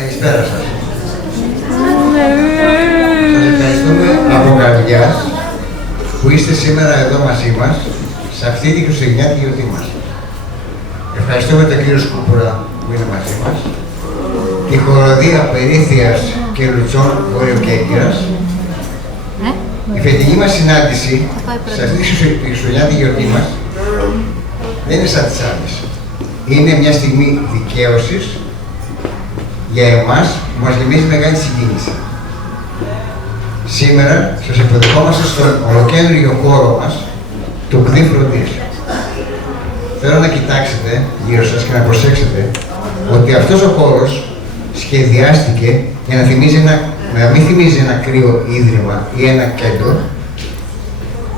Καλησπέρα σας. Σας ευχαριστούμε από καρδιάς που είστε σήμερα εδώ μαζί μας, σε αυτή τη χριστουγεννιάτικη γιορτή μας. Ευχαριστούμε τον κύριο Σκούπουρα που είναι μαζί μας, τη χοροδία Περίθειας και Λουτσών Βορειοκέγγυρας. Η φετινή μας συνάντηση σε αυτή τη χριστουγεννιάτικη γιορτή μας δεν είναι σαν τις άλλες. Είναι μια στιγμή δικαίωσης για εμάς που μας γεμίζει μεγάλη συγκίνηση. Σήμερα σας υποδεχόμαστε στον ολοκέντριο χώρο μας, του ΚΔΙ Φροντίς. Θέλω να κοιτάξετε γύρω σας και να προσέξετε ότι αυτός ο χώρος σχεδιάστηκε για να μην θυμίζει ένα κρύο ίδρυμα ή ένα κέντρο,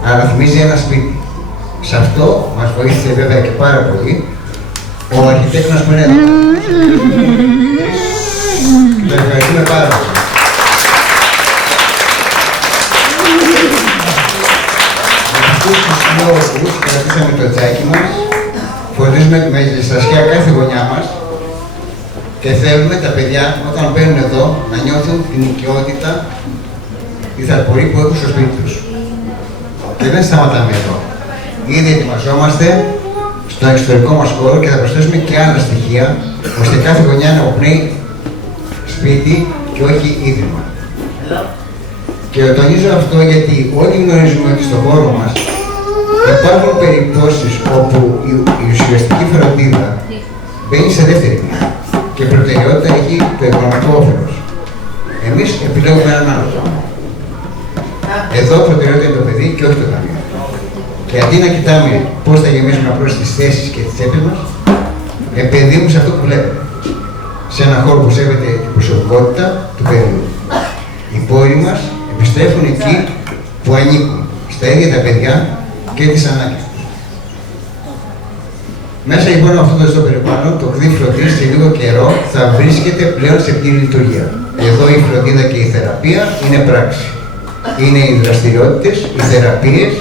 αλλά να θυμίζει ένα σπίτι. Σε αυτό μας βοήθησε βέβαια και πάρα πολύ ο αρχιτέκτονας που είναι εδώ. Το ευχαριστούμε πάρα πολύ. Με αυτούς τους λόγους κρατήσαμε το τζάκι μας, φροντίζουμε με ζεστασιά κάθε γωνιά μας και θέλουμε τα παιδιά όταν μπαίνουν εδώ να νιώθουν την οικειότητα, τη θαλπορή που έχουν στο σπίτι τους. Και δεν σταματάμε εδώ. Ήδη ετοιμαζόμαστε στο εξωτερικό μας χώρο και θα προσθέσουμε και άλλα στοιχεία, ώστε κάθε γωνιά να αποπνέει σπίτι και όχι ίδρυμα. Και το τονίζω αυτό γιατί όλοι γνωρίζουμε ότι στο χώρο μας υπάρχουν περιπτώσεις όπου η ουσιαστική φροντίδα μπαίνει σε δεύτερη μοίρα και προτεραιότητα έχει το οικονομικό όφελος. Εμείς επιλέγουμε έναν άλλο δρόμο. Εδώ προτεραιότητα είναι το παιδί και όχι το ταμείο. Και αντί να κοιτάμε πώς θα γεμίσουμε απλώς τις θέσεις και τις τσέπες μας, επενδύουμε σε αυτό που βλέπουμε. Σε έναν χώρο που σέβεται την προσωπικότητα του παιδιού. Οι πόροι μας επιστρέφουν εκεί που ανήκουν, στα ίδια τα παιδιά και τις ανάγκες τους. Μέσα λοιπόν από αυτό το ζώο περιπάνω, το ΚΔΙ Φροντίς σε λίγο καιρό θα βρίσκεται πλέον σε πλήρη λειτουργία. Εδώ η φροντίδα και η θεραπεία είναι πράξη. Είναι οι δραστηριότητες, οι θεραπείες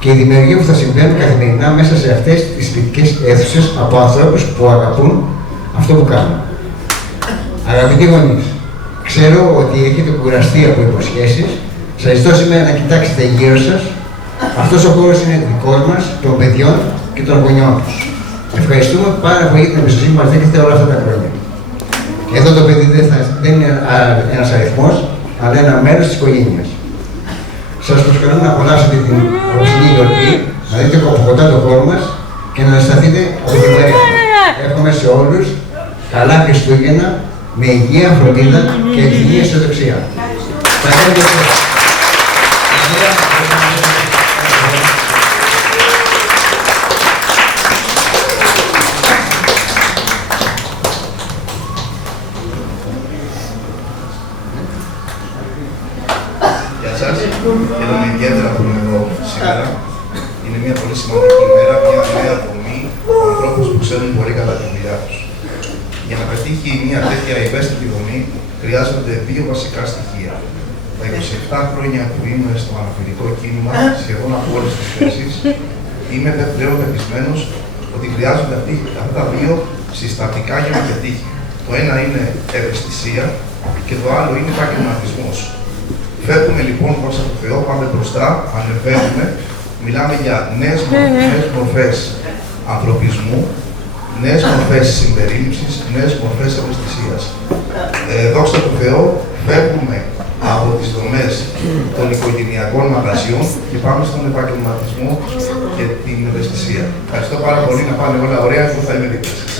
και η δημιουργία που θα συμβαίνουν καθημερινά μέσα σε αυτές τις σπιτικές αίθουσες από ανθρώπους που αγαπούν αυτό που κάνουν. Αγαπητοί γονείς, ξέρω ότι έχετε κουραστεί από υποσχέσεις. Σας ζητώ σήμερα να κοιτάξετε γύρω σας. Αυτός ο χώρος είναι δικός μας, των παιδιών και των γονιών τους. Ευχαριστούμε πάρα πολύ για την εμπιστοσύνη που μας δέχεστε όλα αυτά τα χρόνια. Εδώ το παιδί δεν είναι ένας αριθμός, αλλά ένα μέρος της οικογένειας. Σας προσκαλώ να απολαύσετε την απόψινή γιορτή, να δείτε από κοντά το χώρο μας και να αισθανθείτε από την παρέα μας. Εύχομαι σε όλους καλά Χριστούγεννα, με υγεία, φροντίδα και υγιή αισιοδοξία. Γεια σας. Χαίρομαι ιδιαίτερα που είμαι εδώ σήμερα. Είναι μια πολύ σημαντική μέρα, μια νέα δομή από ανθρώπους που ξέρουν πολύ καλά τη δουλειά τους. Για να πετύχει μια τέτοια ευαίσθητη δομή, χρειάζονται δύο βασικά στοιχεία. Τα 27 χρόνια που είμαι στο αναπηρικό κίνημα, σχεδόν από όλες τις θέσεις, είμαι πλέον πεπισμένος ότι χρειάζονται αυτά τα δύο συστατικά για να πετύχει. Το ένα είναι ευαισθησία και το άλλο είναι επαγγελματισμός. Φεύγουμε λοιπόν προς το Θεό, πάμε μπροστά, ανεβαίνουμε, μιλάμε για νέες μορφές ανθρωπισμού, νέες μορφές συμπερίληψης, νέες μορφές ευαισθησίας. Δόξα τω Θεώ, φεύγουμε από τις δομές των οικογενειακών μαγαζιών και πάμε στον επαγγελματισμό και την ευαισθησία. Ευχαριστώ πάρα πολύ, να πάνε όλα ωραία και θα είμαι δίπλα σας.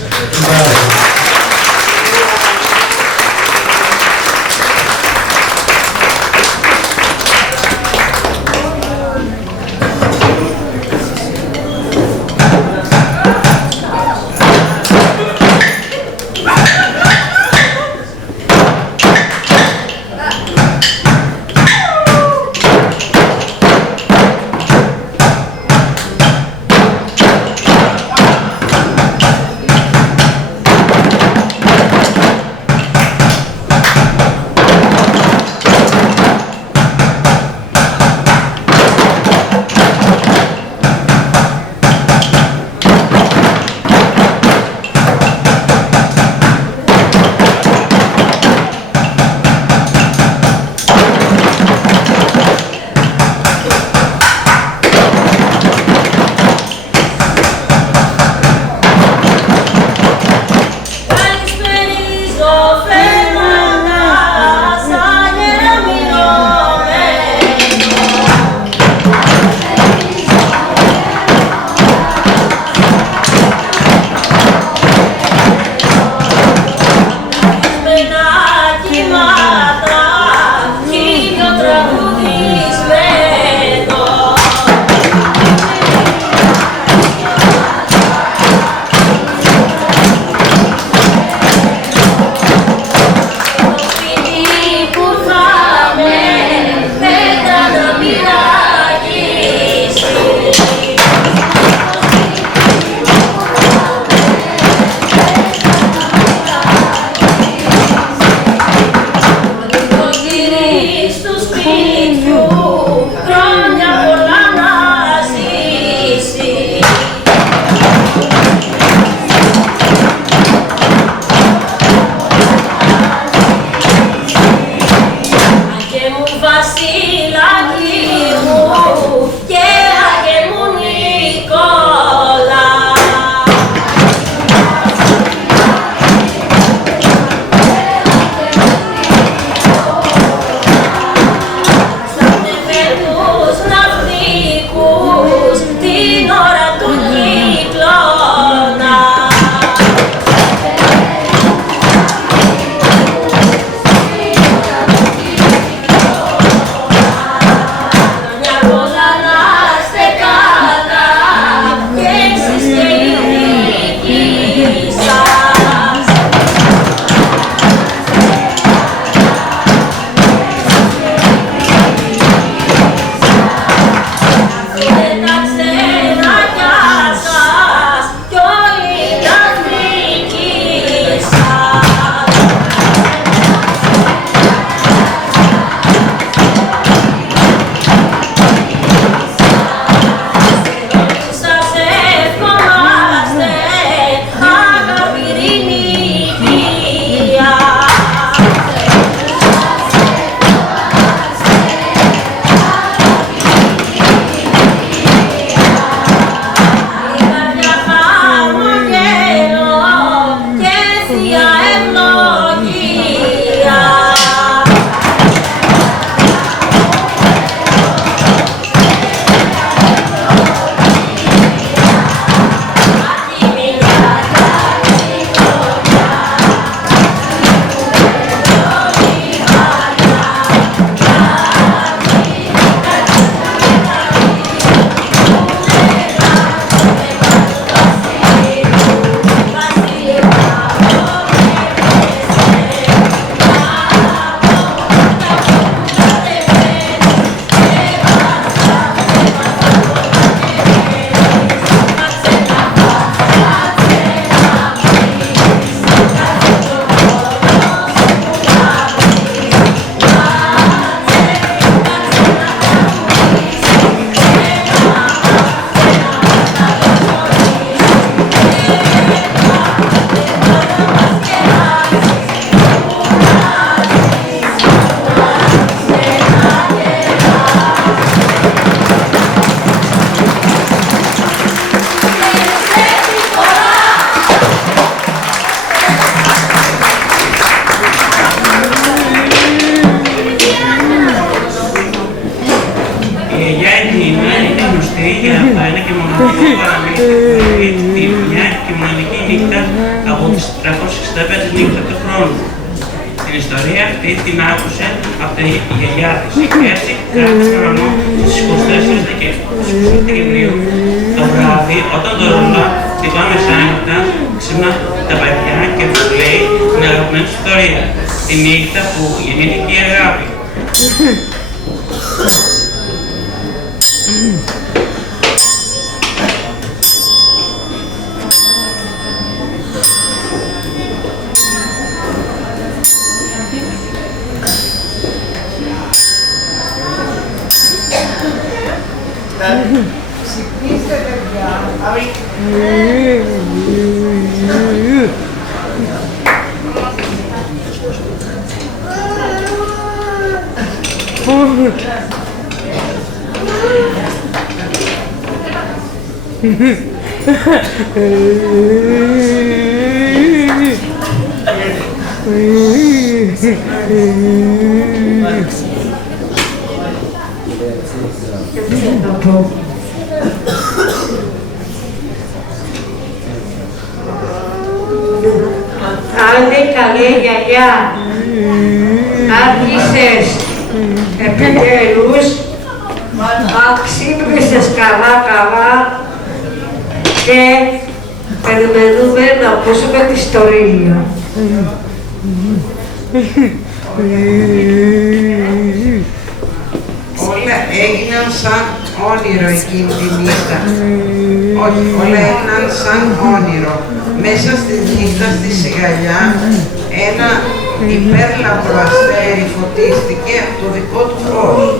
από τις 365 νύχτες του χρόνου. Την ιστορία αυτή την άκουσε από τη γιαγιά της και έτσι κάθε χρόνο στις 24 Δεκεμβρίου το βράδυ, όταν το ρολόι χτυπά μεσάνυχτα, ξύπνα τα παιδιά και του λέει την αγαπημένη του ιστορία, τη νύχτα που γεννήθηκε η αγάπη. Ξυπνήστε, παιδιά. Άντε καλή γιαγιά, άρχισες επιτέλους, ξύπνησες καλά και περιμένουμε να ακούσουμε τη ιστορία. Όλα έγιναν σαν όνειρο εκείνη τη νύχτα. Όχι, όλα έγιναν σαν όνειρο. Μέσα στη νύχτα, στη σιγαλιά, ένα υπέρλαμπρο αστέρι φωτίστηκε από το δικό του φως.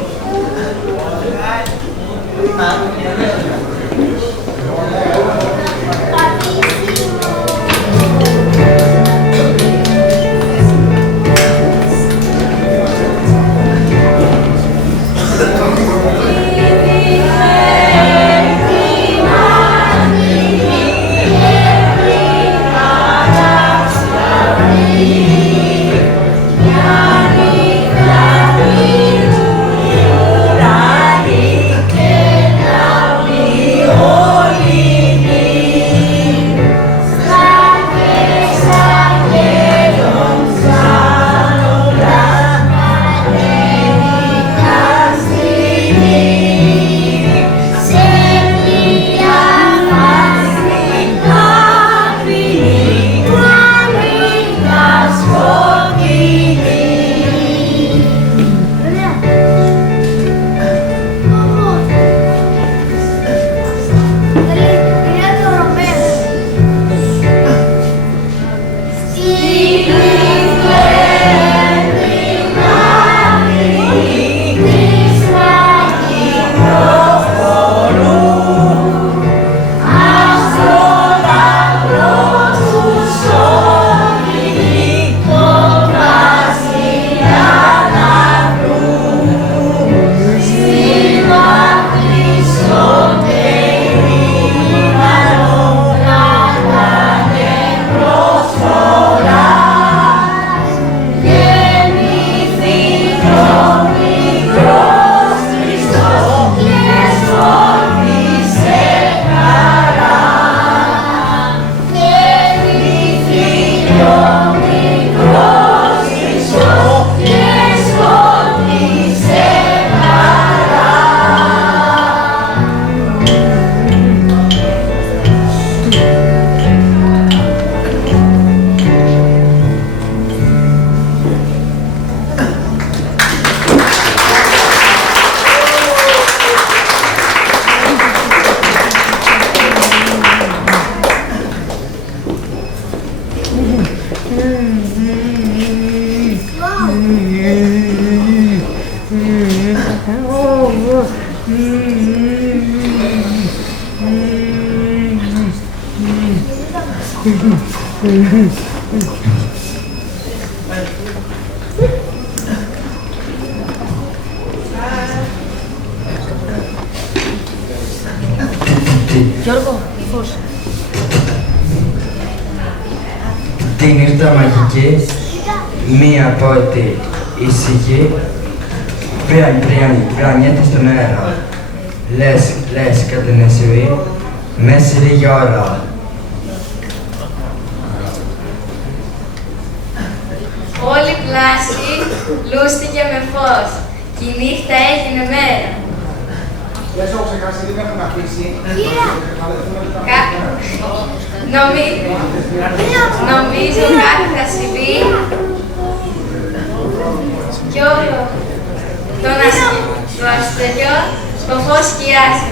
Γιώργο, φως. Τη νύχτα μαγική, μία πόρτη ησυχή, πλανιέται στον αέρα. Λες κατά την εσωή, μέσα σε λίγη ώρα. Όλη η πλάση λούστηκε με φως και η νύχτα έγινε μέρα. Δεν σου έχω ξεχάσει, δεν έχουμε αφήσει. Νομίζω κάτι θα συμβεί κι όλο το αστεριό στο φως σκιάζει.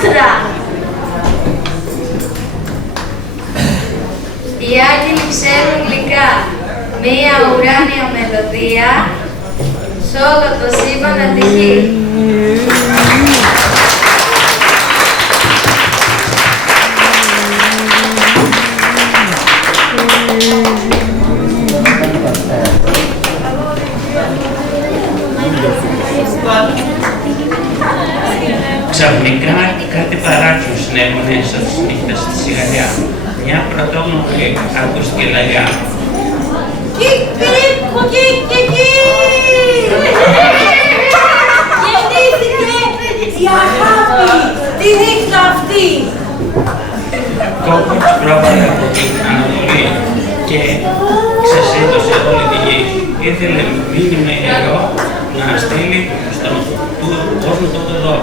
άστρα. Οι άγγελοι ξέρουν γλυκά, μία ουράνια μελωδία σ' όλο το σύμπαν ατυχεί. Ξαφνικά κάτι παράξενο συνέβαινε μέσα της νύχτας στη Σιγαλιά. Μια πρωτόγνωρη ακούστηκε λαγιά. Γεννήθηκε η αγάπη τη νύχτα αυτή. Κόκκος πρόβαλε από την Ανατολή και ξεσύντωσε όλη τη γη. Ήθελε μήνυμα ιερό να στείλει στον κόσμο τότε εδώ.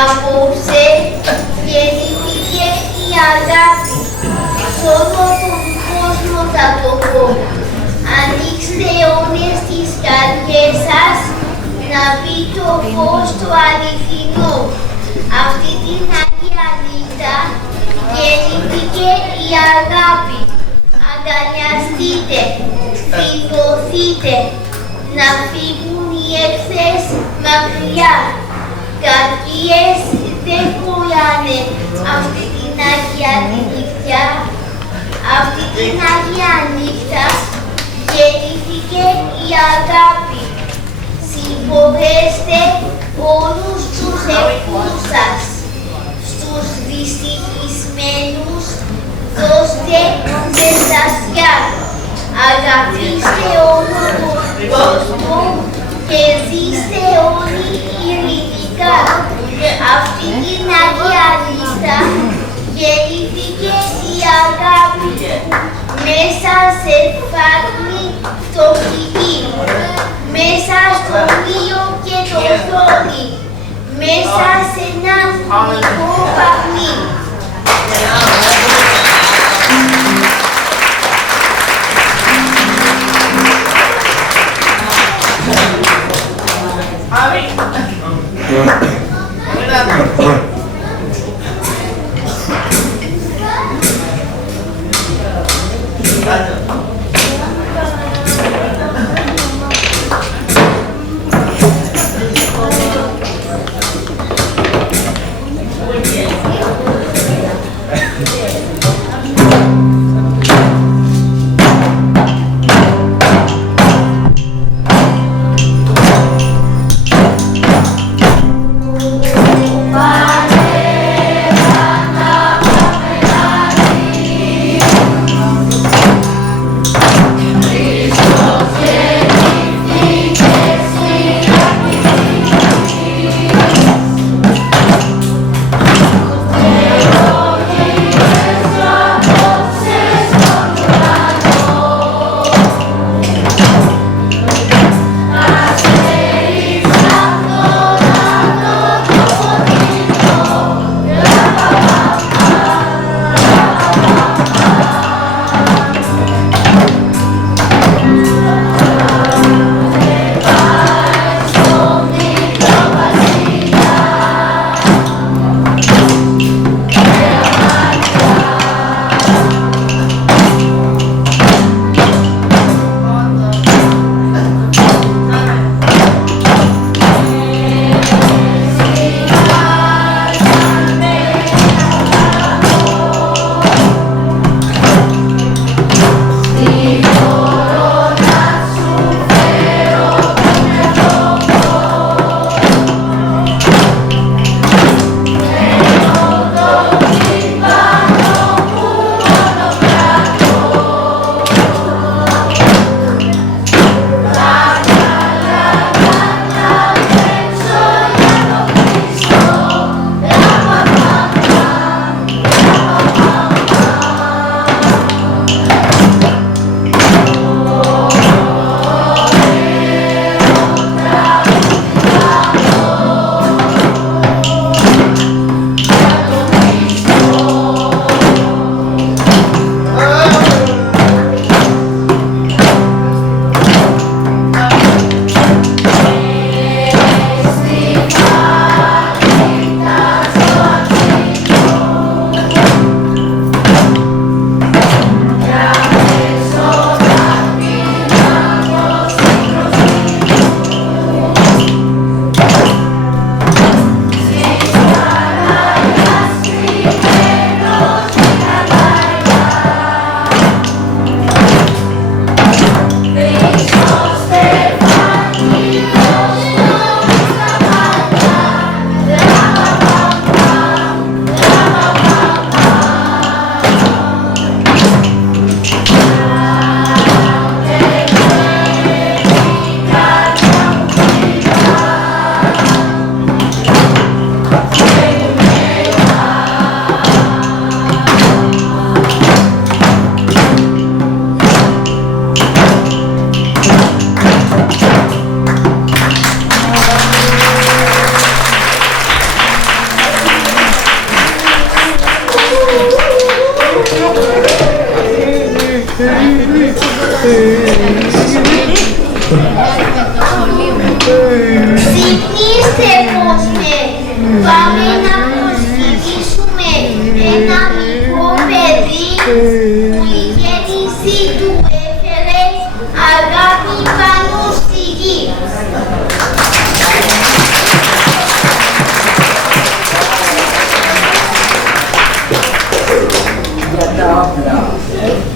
Απόψε γεννήθηκε η αγάπη. Σ' όλο τον κόσμο θα το πω. Ανοίξτε αιώνες τις καρδιές σας, να μπει το φως το αληθινό. Αυτή την Αγία νύχτα γεννήθηκε η αγάπη. Αγκαλιαστείτε, φιλοθείτε, να φύγουν οι εχθές μακριά. Καρδιές δεν κολλάνε αυτή την Αγία τη νυχτιά. Αυτή την Αγία νύχτα γεννήθηκε η αγάπη. Συμπορέστε όλους τους εχθρούς σας. Στους δυστυχισμένους δώστε ζεστασιά. Αγαπήστε όλο τον κόσμο και ζήστε όλοι ειρηνικά. Αυτή την Αγία νύχτα γεννήθηκε η αγάπη μέσα σε φάτνη φτωχική, μέσα στον ήλιο και το χιόνι, μέσα σε ένα μικρό παγνί. Ξυπνήστε κόσμε, πάμε να προσγειώσουμε ένα μικρό παιδί που η γέννηση του έφερε αγάπη πάνω στη γη. Για τα όπλα.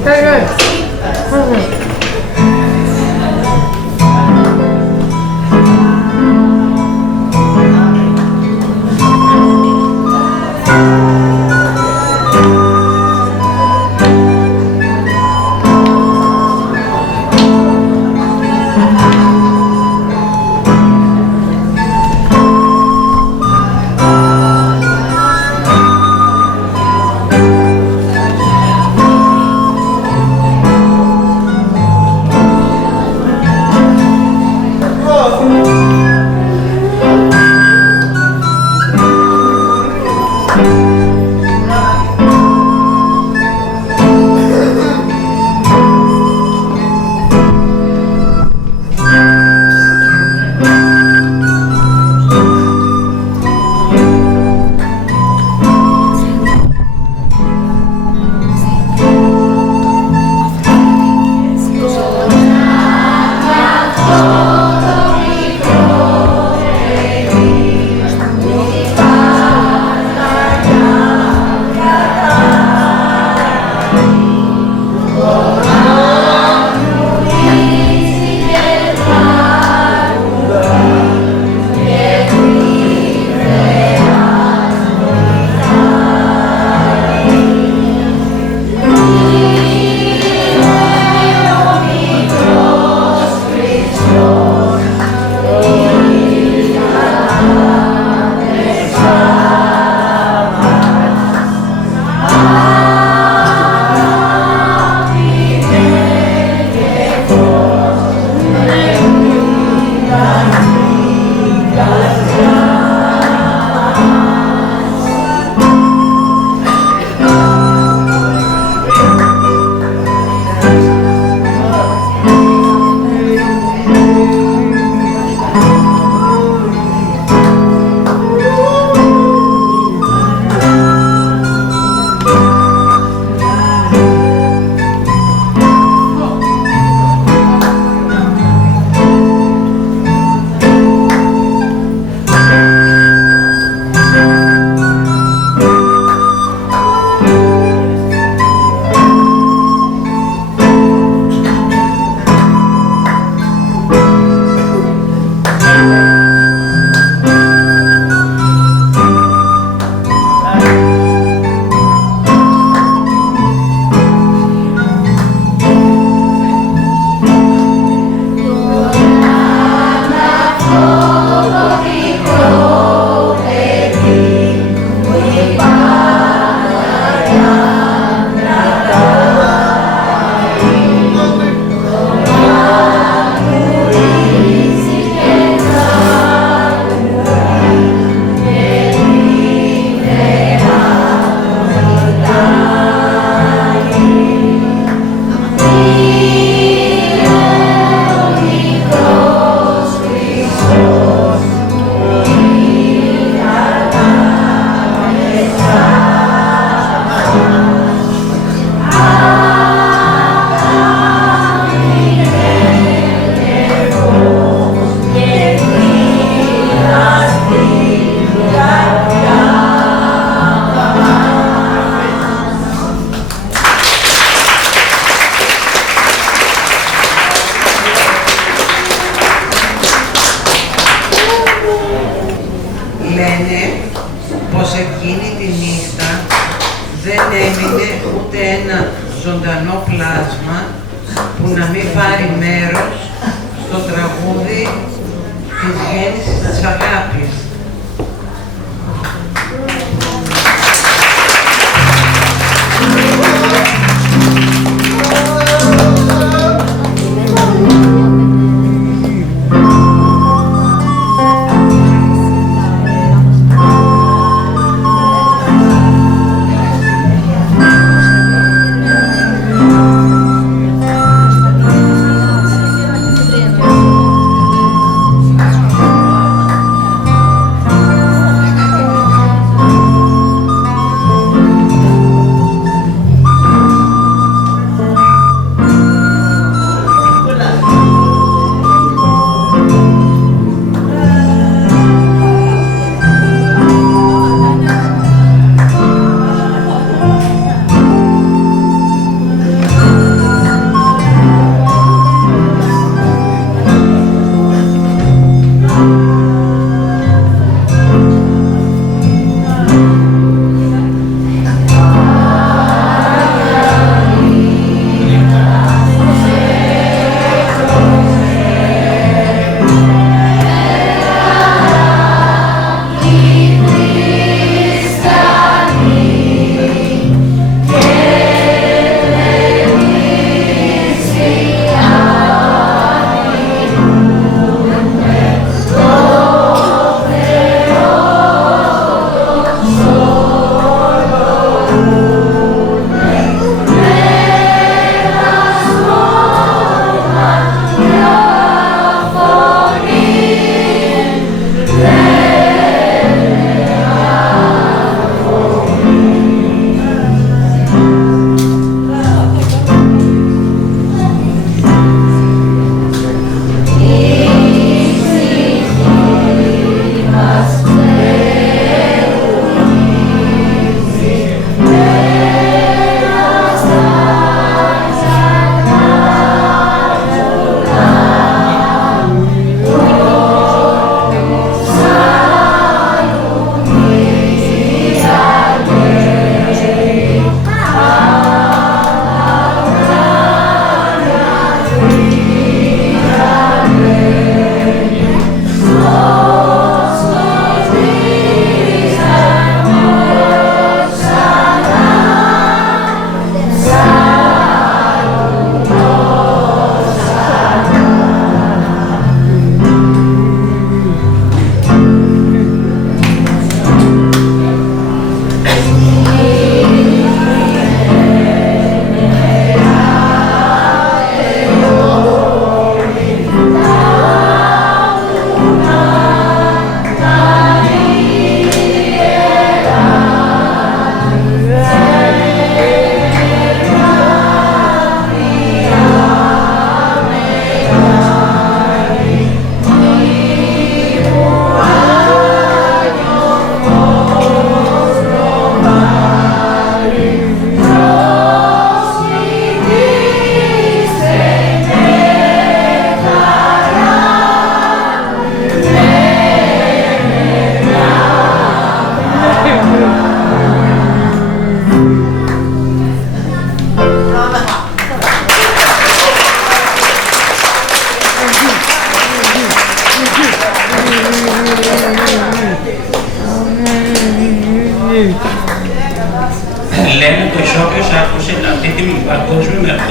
ζωντανό πλάσμα που να μην πάρει μέρος στο τραγούδι της γέννησης της αγάπης.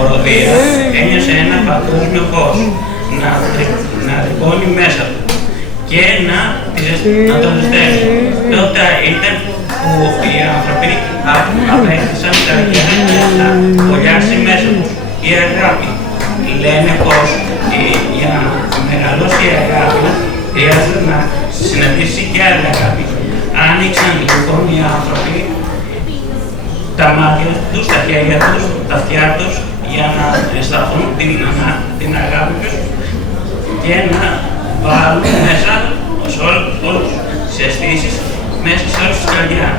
χοροδία ένιωσε ένα παγκόσμιο φως να ρηπώνει μέσα του και να το ζεσταίνει. Τότε ήταν που οι άνθρωποι απέκτησαν τα γέννη και τα κολλιάσει μέσα τους. Η αγάπη. Λένε πως για να μεγαλώσει η αγάπη χρειάζεται να συναντήσει και άλλη αγάπη. Άνοιξαν λοιπόν οι άνθρωποι τα μάτια τους, τα χέρια τους, τα αυτιά τους για να αισθανθούν την αγάπη τους και να βάλουν μέσα σε όλους τις αισθήσεις, μέσα σε όλους τις καρδιά.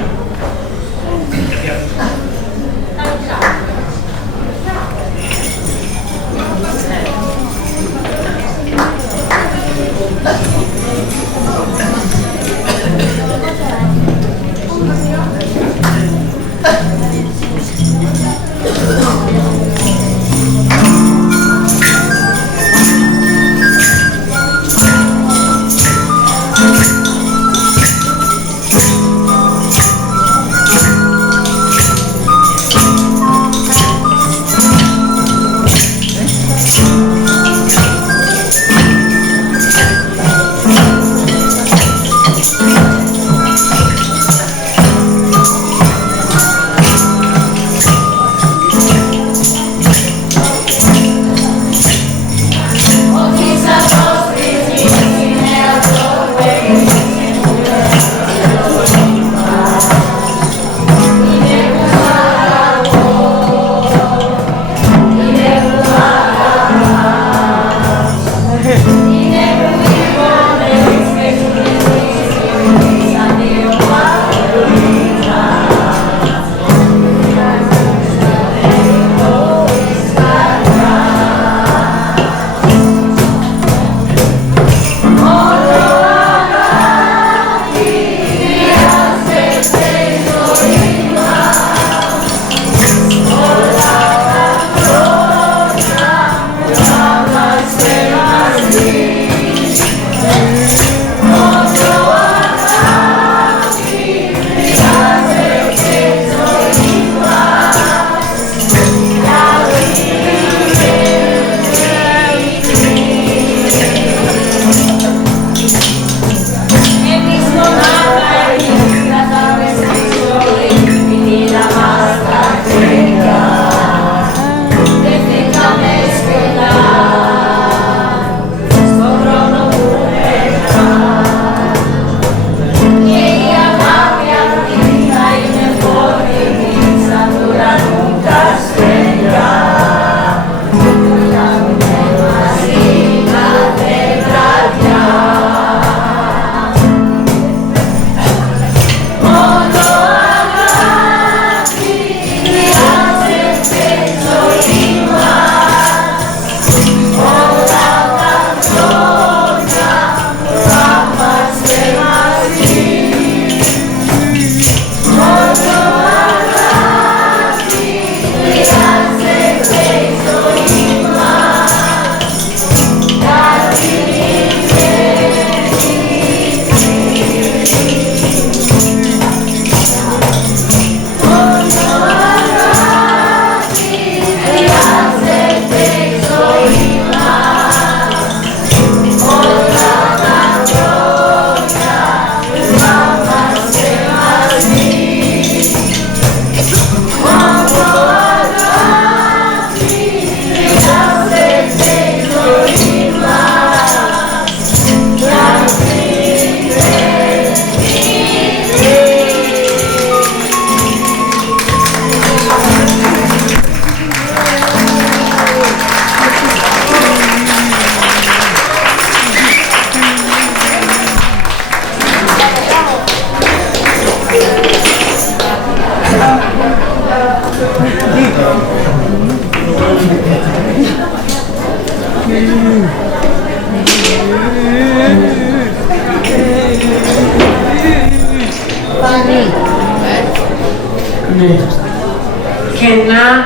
Και να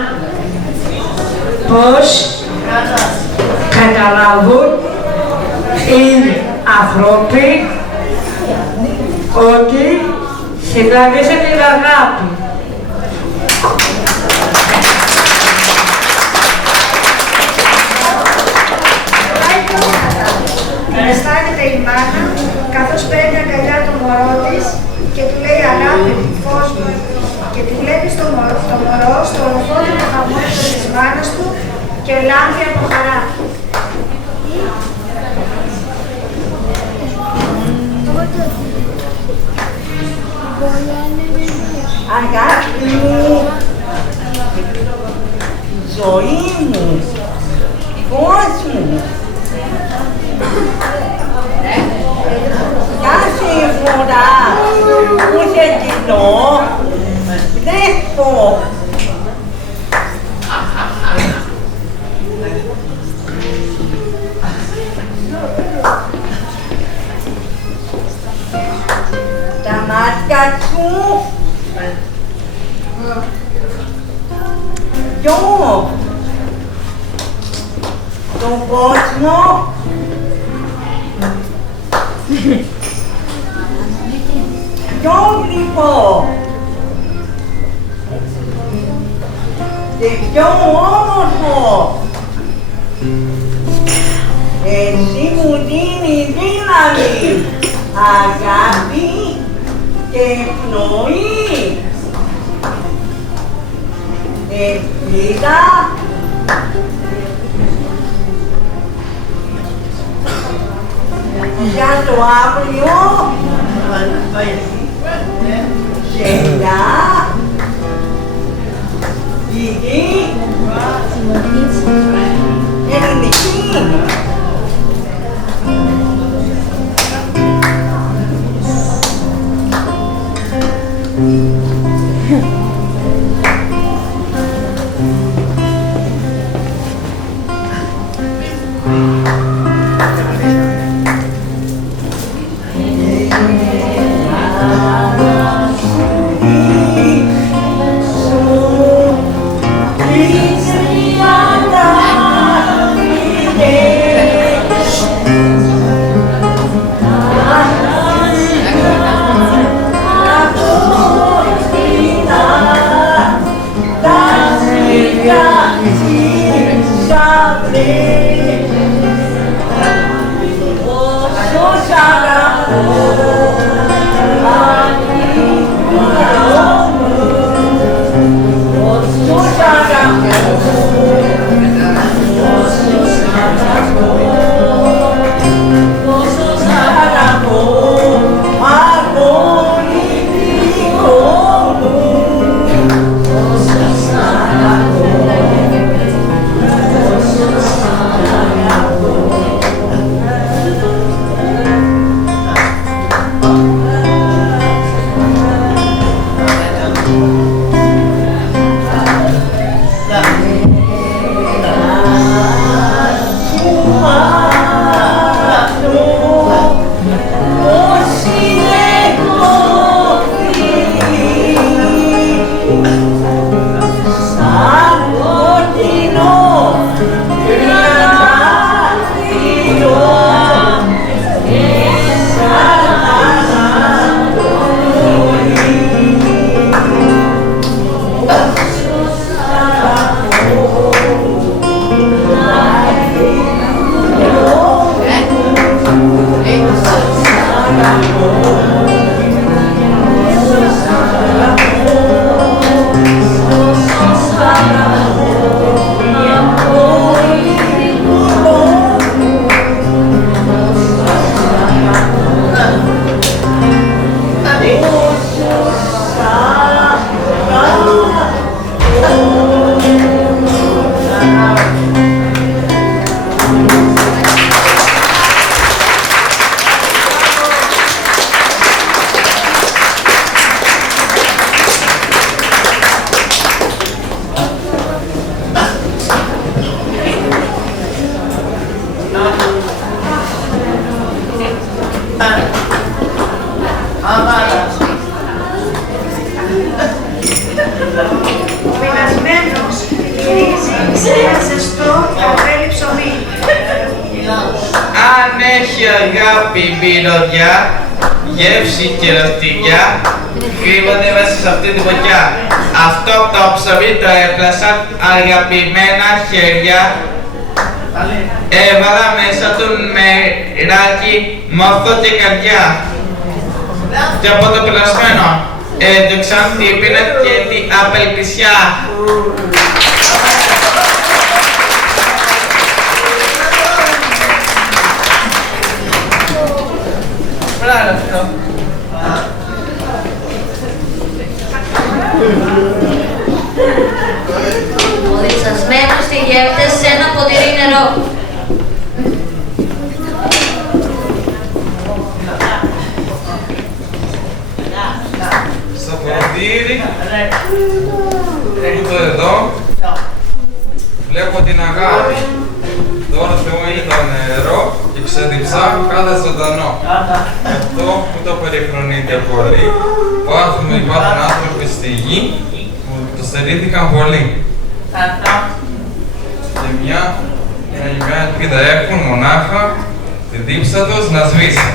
πώς καταλάβουν οι άνθρωποι ότι συνάντησε την αγάπη. και λάμπει από χαρά. Αγάπη μου, ζωή μου, φως μου, κάθε φορά που σε κοιτώ, βλέπω τα μάτια σου δυο τον κόσμο δυο γλυκό και πιο όμορφο. Εσύ μου δίνει δύναμη, αγάπη και πνοή. Ελπίδα για το αύριο, γελιά, γη, ελληνική. Πεινασμένος γυρίζει σε ένα ζεστό καπέλι ψωμί. Αν έχει αγάπη μυρωδιά, γεύση και ροστιγιά, κρύβονται μέσα σε αυτή τη φωτιά. Αυτό το ψωμί το έπλασαν αγαπημένα χέρια. Έβαλα μέσα του μεράκι, μόθο και καρδιά. Και από το πελασμένο έδειξαν την πείνα και την απελπισιά. Τώρα Θεού είναι το νερό και ξεδιψά κάθε ζωντανό. Αυτό που το περιφρονείτε πολύ, υπάρχουν άνθρωποι στη γη που το στερήθηκαν πολύ. Και μια ελπίδα έχουν μονάχα τη δίψα τους να σβήσει.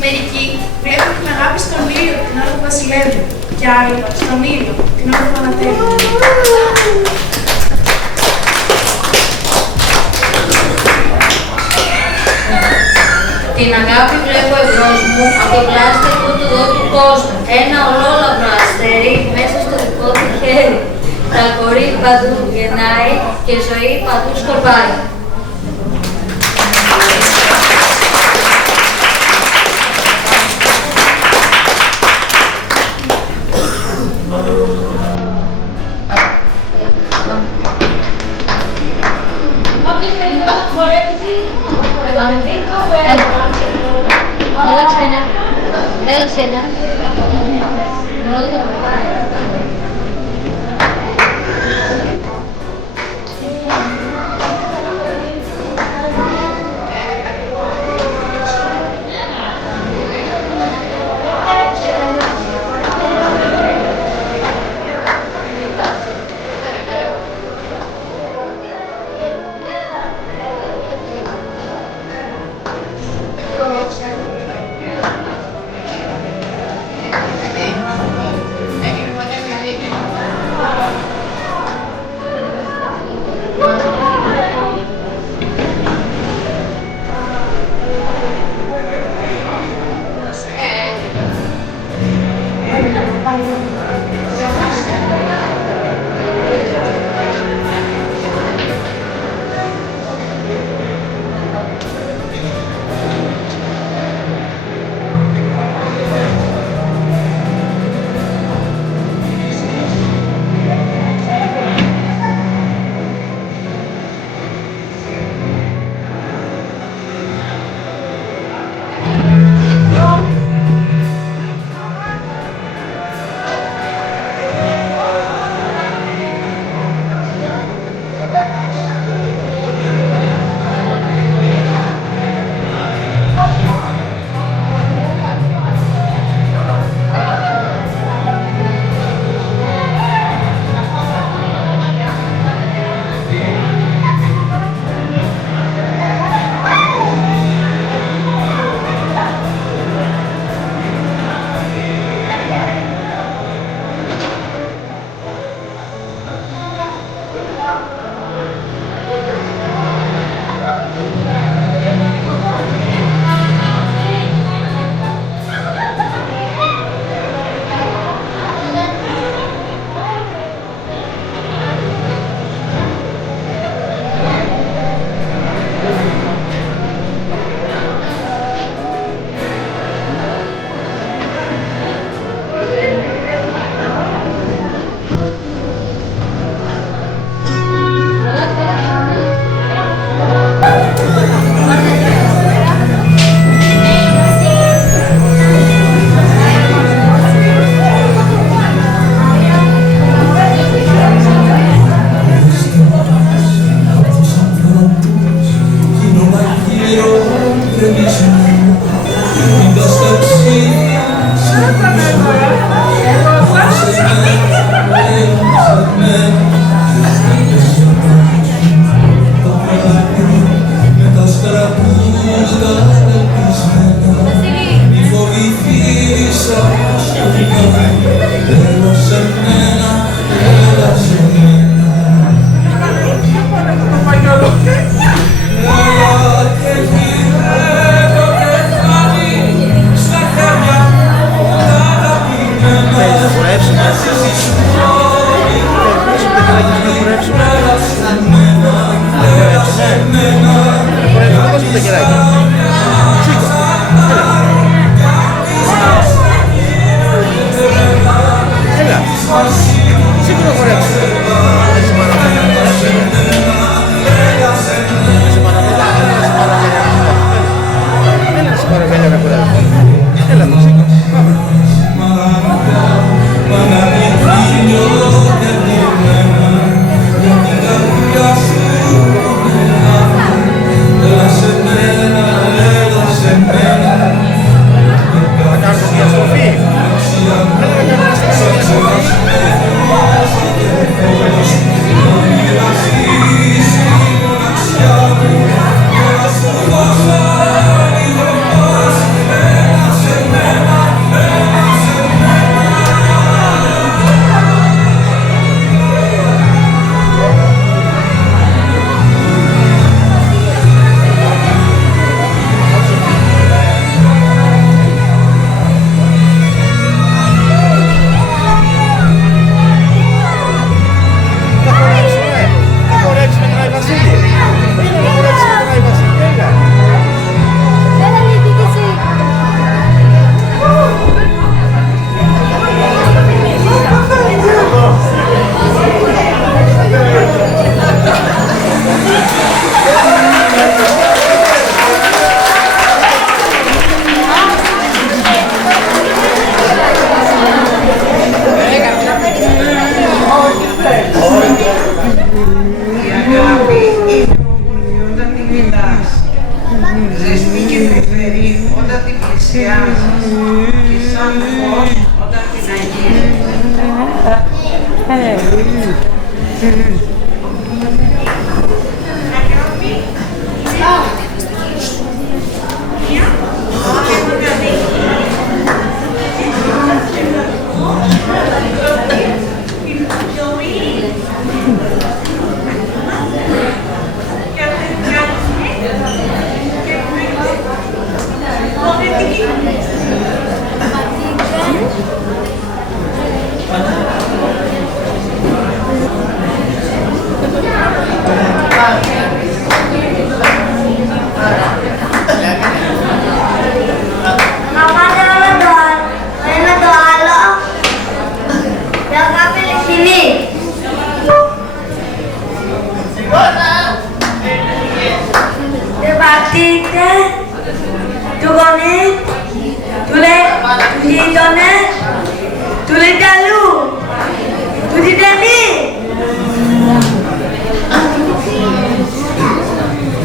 Μερικοί βλέπουν την αγάπη στον ήλιο την ώρα που βασιλεύει και άλλοι στον ήλιο την ώρα που ανατέλει. Την αγάπη βλέπω εμπρός μου από το πλάστικο του δω του κόσμου. Ένα ολόλαμπρο αστέρι μέσα στο δικό του χέρι. Τα κορί παντού γεννάει και ζωή παντού σκορπάει.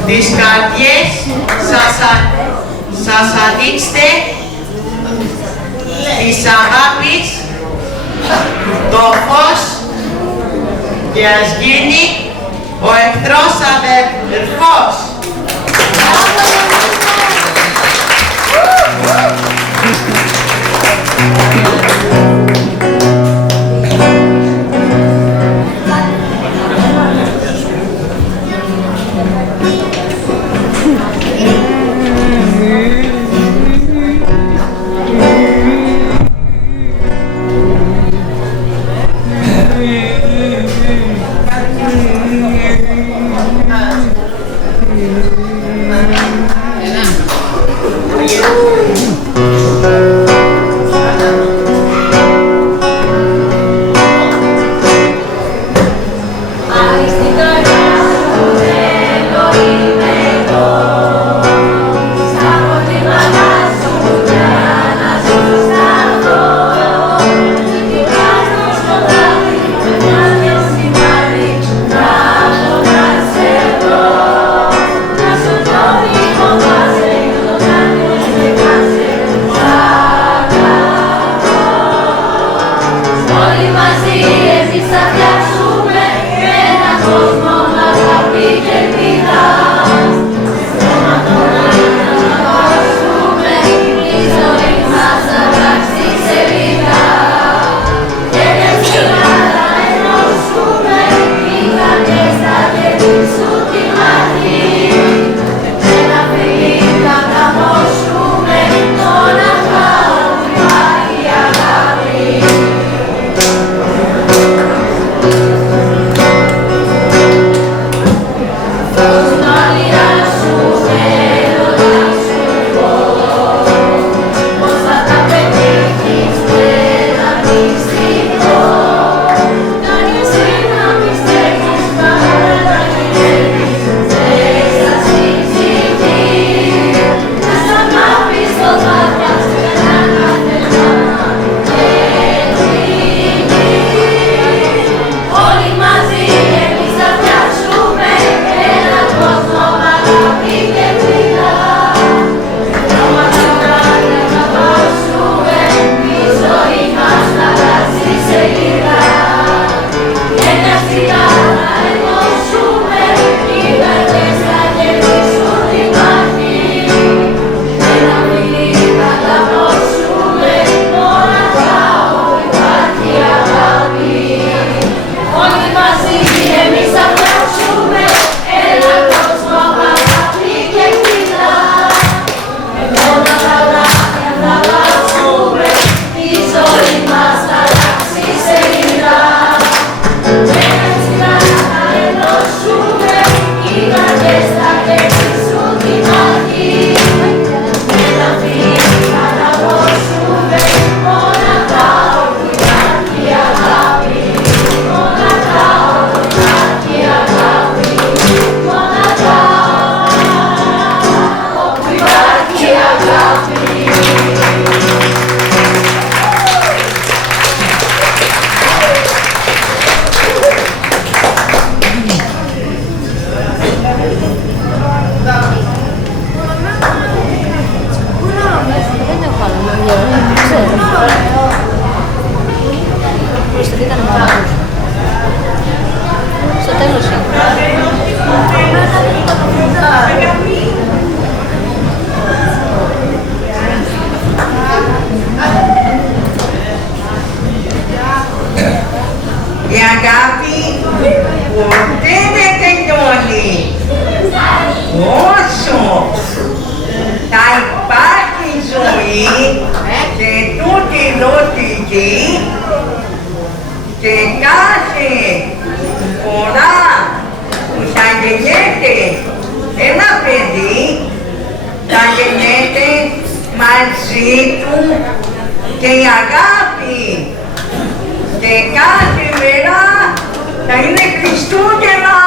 Τις καρδιές σας ανοίξτε της αγάπης το φως και ας γίνει ο εχθρός αδερφός. πολιτική και κάθε φορά που θα γεννιέται ένα παιδί, θα γεννιέται μαζί του και η αγάπη και κάθε μέρα θα είναι Χριστούγεννα.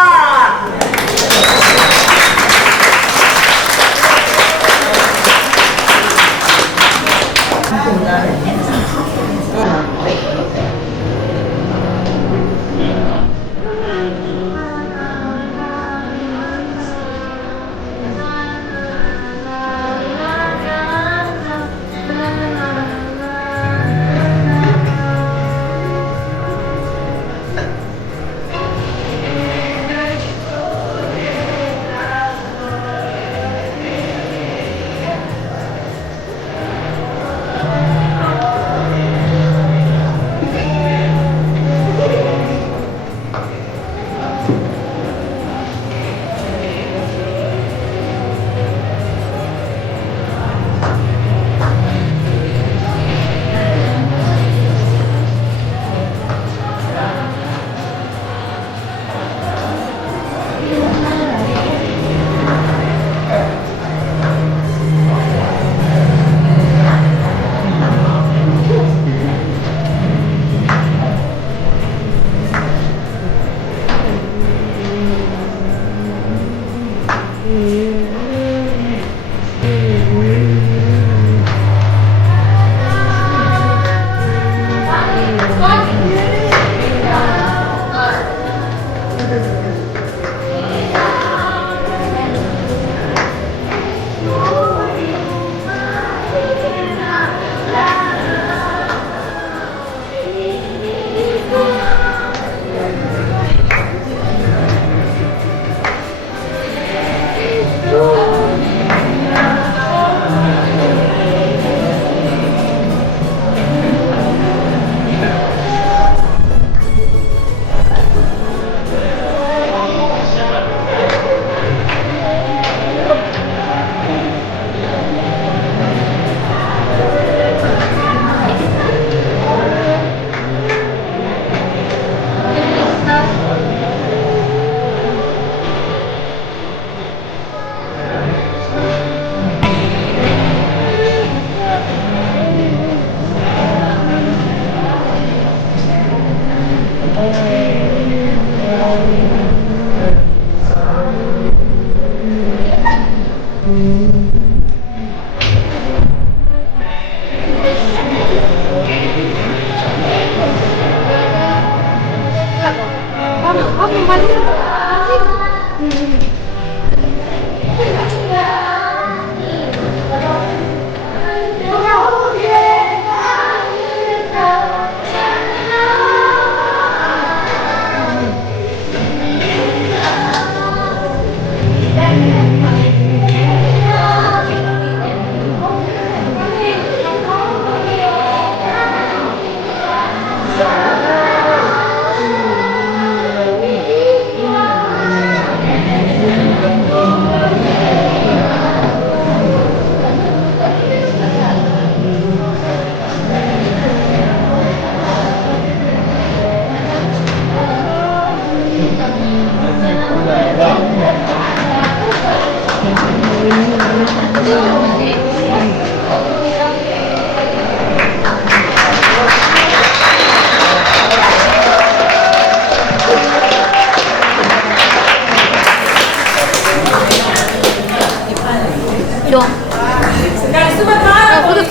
Ευχαριστούμε πάρα πολύ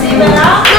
σήμερα.